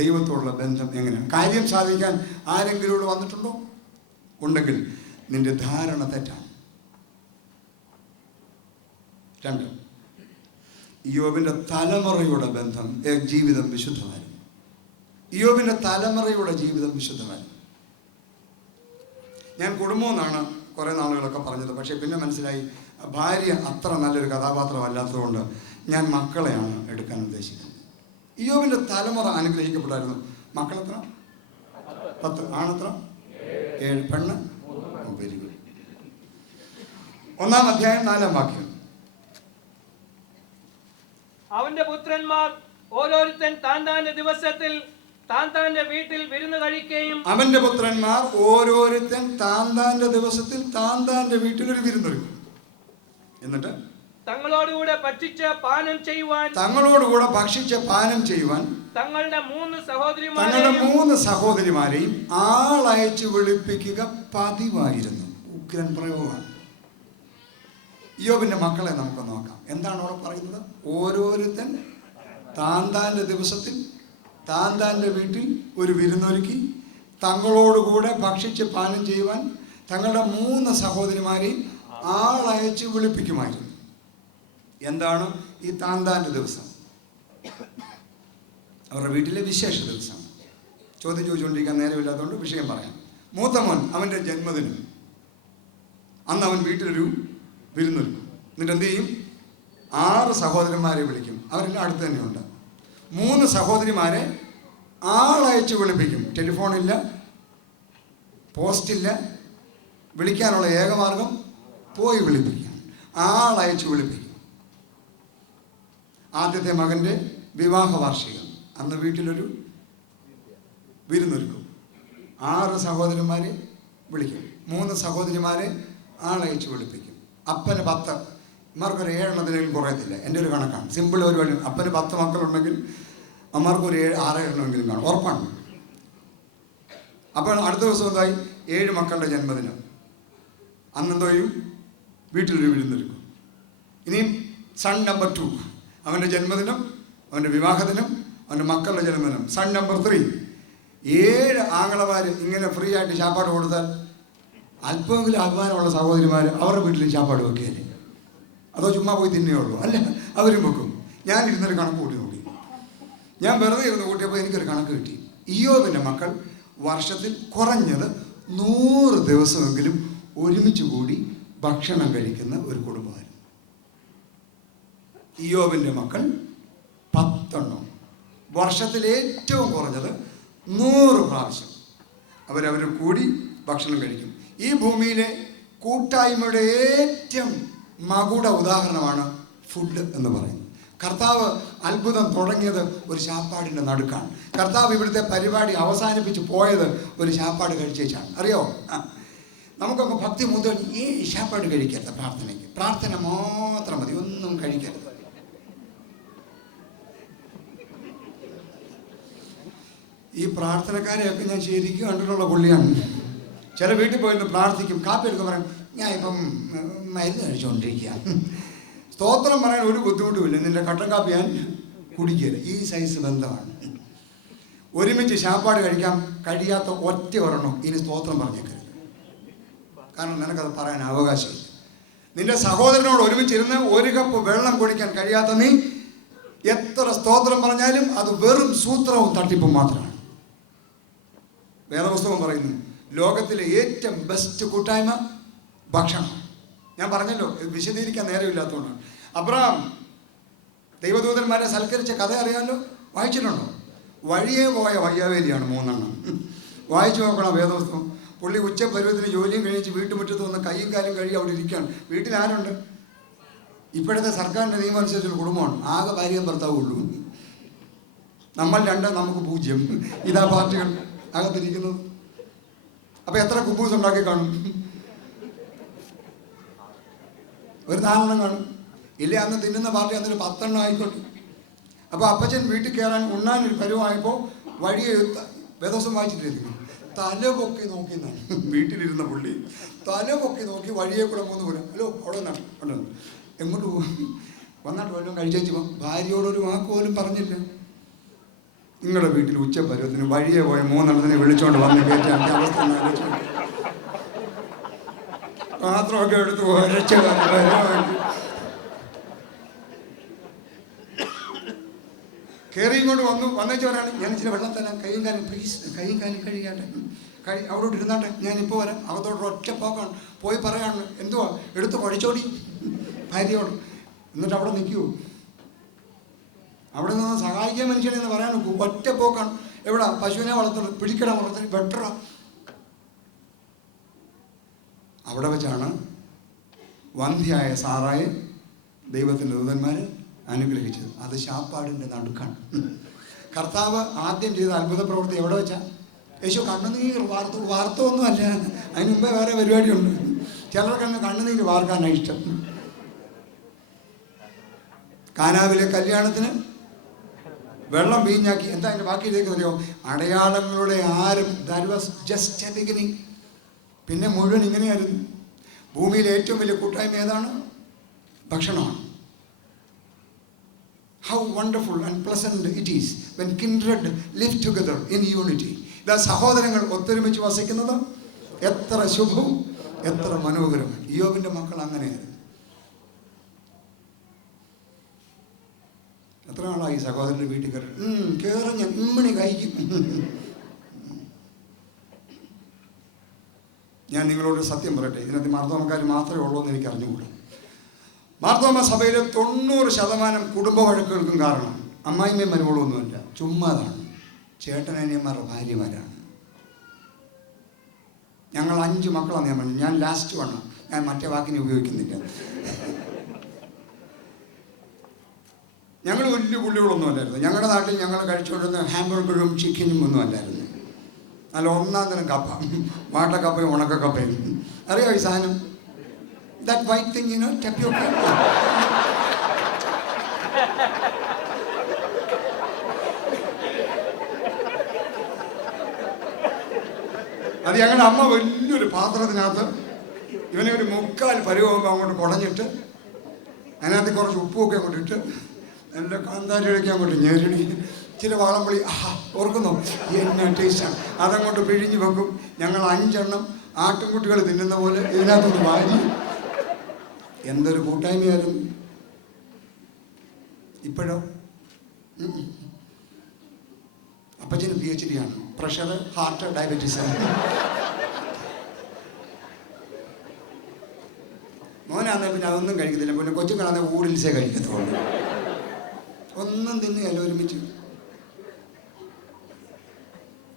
ദൈവത്തോടുള്ള ബന്ധം എങ്ങനെയാണ്? കാര്യം സാധിക്കാൻ ആരെങ്കിലും ഇവിടെ വന്നിട്ടുണ്ടോ? ഉണ്ടെങ്കിൽ നിന്റെ ധാരണ തെറ്റാണ്. 2, ഇയ്യോബിൻ്റെ തലമുറയുടെ ബന്ധം ജീവിതം വിശുദ്ധമായിരുന്നു. ഇയ്യോബിൻ്റെ തലമുറയുടെ ജീവിതം വിശുദ്ധമായിരുന്നു. ഞാൻ കുടുംബം എന്നാണ് കുറേ നാളുകളൊക്കെ പറഞ്ഞത്. പക്ഷേ പിന്നെ മനസ്സിലായി ഭാര്യ അത്ര നല്ലൊരു കഥാപാത്രമല്ലാത്തതുകൊണ്ട് ഞാൻ മക്കളെയാണ് എടുക്കാൻ ഉദ്ദേശിക്കുന്നത്. ഇയ്യോബിൻ്റെ തലമുറ അനുഗ്രഹിക്കപ്പെട്ടായിരുന്നു. മക്കളെത്ര? 10. ആണെത്ര? 7. പെണ്ണ്? Very good. 1-ാം അധ്യായം 4-ാം വാക്യം. അവന്റെ പുത്രന്മാർ ഓരോരുത്തൻ താന്താന്റെ ദിവസത്തിൽ താന്താന്റെ വീട്ടിൽ വിരുന്ന് കഴിക്കുകയും അവന്റെ പുത്രന്മാർ ഓരോരുത്തൻ താന്താന്റെ ദിവസത്തിൽ താന്താന്റെ വീട്ടിൽ ഒരു വിരുന്നൊരുക്കും. എന്നിട്ട് തങ്ങളോടുകൂടെ ഭക്ഷിച്ച് പാനം ചെയ്യുവാൻ തങ്ങളുടെ 3 സഹോദരിമാരെയും ആളയച്ചു വിളിപ്പിക്കുക പതിവായിരുന്നു. ഉഗ്രൻ പ്രയോഗമാണ്. ഇയ്യോബിന്റെ മക്കളെ നമുക്ക് നോക്കാം. എന്താണ് അവിടെ പറയുന്നത്? ഓരോരുത്തൻ താന്താന്റെ ദിവസത്തിൽ താന്താന്റെ വീട്ടിൽ ഒരു വിരുന്നൊരുക്കി തങ്ങളോടുകൂടെ ഭക്ഷിച്ച് പാനം ചെയ്യുവാൻ തങ്ങളുടെ 3 സഹോദരിമാരെയും ആളയച്ച് വിളിപ്പിക്കുമായിരുന്നു. എന്താണ് ഈ താന്താന്റെ ദിവസം? അവരുടെ വീട്ടിലെ വിശേഷ ദിവസം. ചോദ്യം ചോദിച്ചുകൊണ്ടിരിക്കാൻ നേരമില്ലാത്തതുകൊണ്ട് വിഷയം പറയാം. മൂത്ത മോൻ അവൻ്റെ ജന്മദിനം. അന്ന് അവൻ വീട്ടിലൊരു വിരുന്നൊരുക്കും. എന്നിട്ട് എന്ത് ചെയ്യും? 6 സഹോദരന്മാരെ വിളിക്കും. അവരെല്ലാം അടുത്ത് തന്നെയുണ്ട്. 3 സഹോദരിമാരെ ആളയച്ച് വിളിപ്പിക്കും. ടെലിഫോണില്ല, പോസ്റ്റില്ല. വിളിക്കാനുള്ള ഏകമാർഗം പോയി വിളിപ്പിക്കും. ആളയച്ച് വിളിപ്പിക്കും. ആദ്യത്തെ മകൻ്റെ വിവാഹ വാർഷികം. അന്ന് വീട്ടിലൊരു വിരുന്നൊരുക്കും. 6 സഹോദരന്മാരെ വിളിക്കും. 3 സഹോദരിമാരെ ആളയച്ച് വിളിപ്പിക്കും. അപ്പന് 10. അമ്മമാർക്കൊരു 7 കുറയത്തില്ല. എൻ്റെ ഒരു കണക്കാണ്. സിമ്പിൾ പരിപാടി. അപ്പന് 10 മക്കളുണ്ടെങ്കിൽ അമ്മമാർക്കൊരു 6 കാണും. ഉറപ്പാണ്. അപ്പോൾ അടുത്ത ദിവസം എന്തായി? 7 മക്കളുടെ ജന്മദിനം. അന്നെന്തോ ചെയ്യും? വീട്ടിലൊരു വിരുന്നൊരുക്കും. ഇനിയും സൺ നമ്പർ 2, അവൻ്റെ ജന്മദിനം, അവൻ്റെ വിവാഹദിനം, അവൻ്റെ മക്കളുടെ ജന്മദിനം. സൺ നമ്പർ 3, 7 ആങ്ങളമാർ ഇങ്ങനെ ഫ്രീ ആയിട്ട് ശാപ്പാട് കൊടുത്താൽ അല്പമെങ്കിലും അഭിമാനമുള്ള സഹോദരിമാർ അവരുടെ വീട്ടിലും ശാപ്പാട് വെക്കുകയല്ലേ? അതോ ചുമ്മാ പോയി തിന്നുകയുള്ളൂ? അല്ല, അവരും വെക്കും. ഞാൻ ഇരുന്നൊരു കണക്ക് കൂട്ടി നോക്കി. ഞാൻ വെറുതെ ഇരുന്ന് കൂട്ടിയപ്പോൾ എനിക്കൊരു കണക്ക് കിട്ടി. ഇയ്യോബിൻ്റെ മക്കൾ വർഷത്തിൽ കുറഞ്ഞത് 100 ദിവസമെങ്കിലും ഒരുമിച്ച് കൂടി ഭക്ഷണം കഴിക്കുന്ന ഒരു കുടുംബമായിരുന്നു. ഇയ്യോബിൻ്റെ മക്കൾ 10 വർഷത്തിൽ ഏറ്റവും കുറഞ്ഞത് 100 പ്രാവശ്യം അവരവർ കൂടി ഭക്ഷണം കഴിക്കും. ഈ ഭൂമിയിലെ കൂട്ടായ്മയുടെ ഏറ്റവും മകുട ഉദാഹരണമാണ് ഫുഡ് എന്ന് പറയുന്നത്. കർത്താവ് അത്ഭുതം തുടങ്ങിയത് ഒരു ശാപ്പാടിൻ്റെ നടുക്കാണ്. കർത്താവ് ഇവിടുത്തെ പരിപാടി അവസാനിപ്പിച്ച് പോയത് ഒരു ശാപ്പാട് കഴിച്ചേച്ചാണ്. അറിയോ? നമുക്കൊക്കെ ഭക്തി മുതൽ ഈ ശാപ്പാട് കഴിക്കരുത്. പ്രാർത്ഥനയ്ക്ക് പ്രാർത്ഥന മാത്രം മതി, ഒന്നും കഴിക്കരുത്. ഈ പ്രാർത്ഥനക്കാരെയൊക്കെ ഞാൻ ശരിക്കും കണ്ടിട്ടുള്ള പുള്ളിയാണ്. ചില വീട്ടിൽ പോയിരുന്നു പ്രാർത്ഥിക്കും, കാപ്പി എടുക്കാൻ പറയും, ഞാൻ ഇപ്പം മരുന്ന് കഴിച്ചുകൊണ്ടിരിക്കുക. സ്തോത്രം പറയാൻ ഒരു ബുദ്ധിമുട്ടുമില്ല. നിന്റെ കട്ടൻ കാപ്പി ഞാൻ കുടിക്കരുത്. ഈ സൈസ് ബന്ധമാണ്. ഒരുമിച്ച് ശാപ്പാട് കഴിക്കാൻ കഴിയാത്ത ഒറ്റ ഒരെണ്ണം ഇനി സ്തോത്രം പറഞ്ഞേക്കരുത്. കാരണം നിനക്കത് പറയാൻ അവകാശമില്ല. നിന്റെ സഹോദരനോട് ഒരുമിച്ചിരുന്ന് 1 കപ്പ് വെള്ളം കുടിക്കാൻ കഴിയാത്ത നീ എത്ര സ്തോത്രം പറഞ്ഞാലും അത് വെറും സൂത്രവും തട്ടിപ്പും മാത്രമാണ്. വേദപുസ്തകം പറയുന്നു ലോകത്തിലെ ഏറ്റവും ബെസ്റ്റ് കൂട്ടായ്മ ഭക്ഷണം. ഞാൻ പറഞ്ഞല്ലോ, വിശദീകരിക്കാൻ നേരമില്ലാത്തതുകൊണ്ടാണ്. അബ്രഹാം ദൈവദൂതന്മാരെ സൽക്കരിച്ച കഥ അറിയാമല്ലോ, വായിച്ചിട്ടുണ്ടോ? വഴിയെ പോയ വയ്യാവേലിയാണ് 3 വായിച്ചു നോക്കണം വേദപുസ്തകം. പുള്ളി ഉച്ചപരുവത്തിന് ജോലിയും കഴിച്ച് വീട്ടുമുറ്റത്ത് വന്ന് കൈയും കാലും കഴുകി അവിടെ ഇരിക്കുകയാണ്. വീട്ടിൽ ആരുണ്ട്? ഇപ്പോഴത്തെ സർക്കാരിൻ്റെ നിയമം അനുസരിച്ചുള്ള കുടുംബമാണ്. ആകെ ഭാര്യയും ഭർത്താവും ഉള്ളൂ. നമ്മൾ 2, നമുക്ക് 0. ഇതാ പാർട്ടികൾ അകത്തിരിക്കുന്നത്. അപ്പോൾ എത്ര കുബൂസ് ഉണ്ടാക്കി കാണും? ഒരു 4 കാണും. ഇല്ലേ അന്ന് തിന്നുന്ന പാർട്ടി അന്നൊരു 10 ആയിക്കോട്ടെ. അപ്പോൾ അപ്പച്ചൻ വീട്ടിൽ കയറാൻ ഉണ്ണാനൊരു പരുവായപ്പോൾ വഴിയെ വേദോസം വായിച്ചിട്ടിരിക്കുന്നു. തലപൊക്കി നോക്കി വീട്ടിലിരുന്ന പുള്ളി തലപൊക്കി നോക്കി വഴിയെ കൂടെ 3 പോലും. ഹലോ, അവിടെ നിന്നാണ് ഉണ്ടെന്ന്. എങ്ങോട്ട് പോകും? വന്നാട്ട് വല്ലതും കഴിച്ചു. ഭാര്യയോടൊരു വാക്ക് പോലും പറഞ്ഞില്ല. നിങ്ങളുടെ വീട്ടിൽ ഉച്ചപരുവത്തിന് വഴിയെ പോയ 3 വിളിച്ചോണ്ട് വന്ന് കയറ്റാൻ അവസ്ഥ ഒന്ന് ആലോചിച്ച് നോക്ക്. പാത്രമൊക്കെ എടുത്ത് ഒരച്ച് കയറി ഇങ്ങോട്ട് വന്നേച്ച് പറയാണ്, ഞാൻ ഇച്ചിരി വെള്ളം തരാം, കൈയും കാലും പ്ലീസ്, കൈയും കാലും കഴുകാട്ടെ, അവിടെ ഇരുന്നാട്ടെ, ഞാനിപ്പോൾ വരാം. അകത്തോട്ട് ഒറ്റ പോക്കാണ്. പോയി പറയാണ്, എന്തുവാ എടുത്ത് കുഴച്ചോടി ഭാര്യയോട്. എന്നിട്ട് അവിടെ നിൽക്കുമോ? അവിടെ നിന്ന് സഹായിക്കാൻ മനുഷ്യനെ എന്ന് പറയാൻ നോക്കൂ. ഒറ്റ പോക്കാണ്. എവിടെ പശുവിനെ വളർത്തുന്നത്, പിടിക്കട വളർത്തുന്നത്, ബെറ്ററാ. അവിടെ വെച്ചാണ് വന്ധ്യയായ സാറായെ ദൈവത്തിൻ്റെ ദൂതന്മാർ അനുഗ്രഹിച്ചത്. അത് ശാപ്പാടിൻ്റെ നടുക്കാണ്. കർത്താവ് ആദ്യം ചെയ്ത അത്ഭുത പ്രവൃത്തി എവിടെ വെച്ചാൽ യേശു കണ്ണുനീർ വാർത്തൊന്നുമല്ല, അതിന് മുമ്പേ വേറെ പരിപാടിയുണ്ട്. ചിലർക്ക് കണ്ണുനീർ വാർക്കാനാണ് ഇഷ്ടം. കാനാവിലെ കല്യാണത്തിന് വെള്ളം വീഞ്ഞാക്കി. എന്താ അതിൻ്റെ ബാക്കി ഇതേക്കറിയോ? അടയാളങ്ങളുടെ ആരും. That was just A beginning. പിന്നെ മുഴുവൻ ഇങ്ങനെയായിരുന്നു. ഭൂമിയിലെ ഏറ്റവും വലിയ കൂട്ടായ്മ ഏതാണ്? ഭക്ഷണമാണ്. How wonderful and pleasant it is when kindred live together in unity. ഇതാ സഹോദരങ്ങൾ ഒത്തൊരുമിച്ച് വസിക്കുന്നത് എത്ര ശുഭവും എത്ര മനോഹരവും. ഇയ്യോബിൻ്റെ മക്കൾ അങ്ങനെയായിരുന്നു. എത്ര നാളായി സഹോദരൻ്റെ വീട്ടിൽ കയറി ഞാൻ ഇമ്മണി കഴിക്കും. ഞാൻ നിങ്ങളോട് സത്യം പറയട്ടെ, ഇതിനകത്ത് മാർത്തോമക്കാർ മാത്രമേ ഉള്ളൂ എന്ന് എനിക്ക് അറിഞ്ഞുകൂടാ. മാർത്തോമ സഭയിലെ 90% കുടുംബ വഴക്കുകൾക്കും കാരണം അമ്മായിമ്മയും മരുമകളൊന്നുമല്ല, ചുമ്മാതാണ്. ചേട്ടനനിയന്മാരുടെ ഭാര്യമാരാണ്. ഞങ്ങൾ 5 മക്കളാണ്. ഞാൻ പറഞ്ഞു, ഞാൻ ലാസ്റ്റ് വേണം, ഞാൻ മറ്റേ വാക്കിനെ ഉപയോഗിക്കുന്നില്ല. ഞങ്ങൾ വലിയ പുള്ളികളൊന്നും അല്ലായിരുന്നു. ഞങ്ങളുടെ നാട്ടിൽ ഞങ്ങൾ കഴിച്ചുകൊണ്ടിരുന്ന ഹാംബർഗറും ചിക്കനും ഒന്നും അല്ലായിരുന്നു. നല്ല 1-ാം തരം കപ്പ, വാട്ടക്കപ്പയും ഉണക്കക്കപ്പയും. അറിയോ ഈ സാധനം? That white thing, you know, tapioca. അത് ഞങ്ങളുടെ അമ്മ വലിയൊരു പാത്രത്തിനകത്ത് ഇവനെ ഒരു 3/4 പരുവാകുമ്പോൾ അങ്ങോട്ട് കുടഞ്ഞിട്ട് അതിനകത്ത് കുറച്ച് ഉപ്പുമൊക്കെ അങ്ങോട്ട് ഇട്ട് നല്ല കാന്താരിയൊക്കെ അങ്ങോട്ട് ഞെരടി ചില വാളംപുളി ഓർക്കുന്നോ? എന്നാ ടേസ്റ്റാണ്. അതങ്ങോട്ട് പിഴിഞ്ഞ് വെക്കും. ഞങ്ങൾ 5 എണ്ണം ആട്ടുംകുട്ടികൾ തിന്നുന്ന പോലെ ഇതിനകത്തൊന്ന് വാങ്ങി. എന്തൊരു കൂട്ടായ്മയായിരുന്നു. ഇപ്പോഴോ അപ്പച്ചന് PhD ആണ്. പ്രഷർ, ഹാർട്ട്, ഡയബറ്റീസ് ആണ്. മോനാണെങ്കിൽ പിന്നെ അതൊന്നും കഴിക്കത്തില്ല. പിന്നെ കൊച്ചുങ്ങളാണെങ്കിൽ ഊഡിൽസേ കഴിക്കത്തുള്ളൂ. ഒന്നും തിന്നുകയല്ല ഒരുമിച്ച്.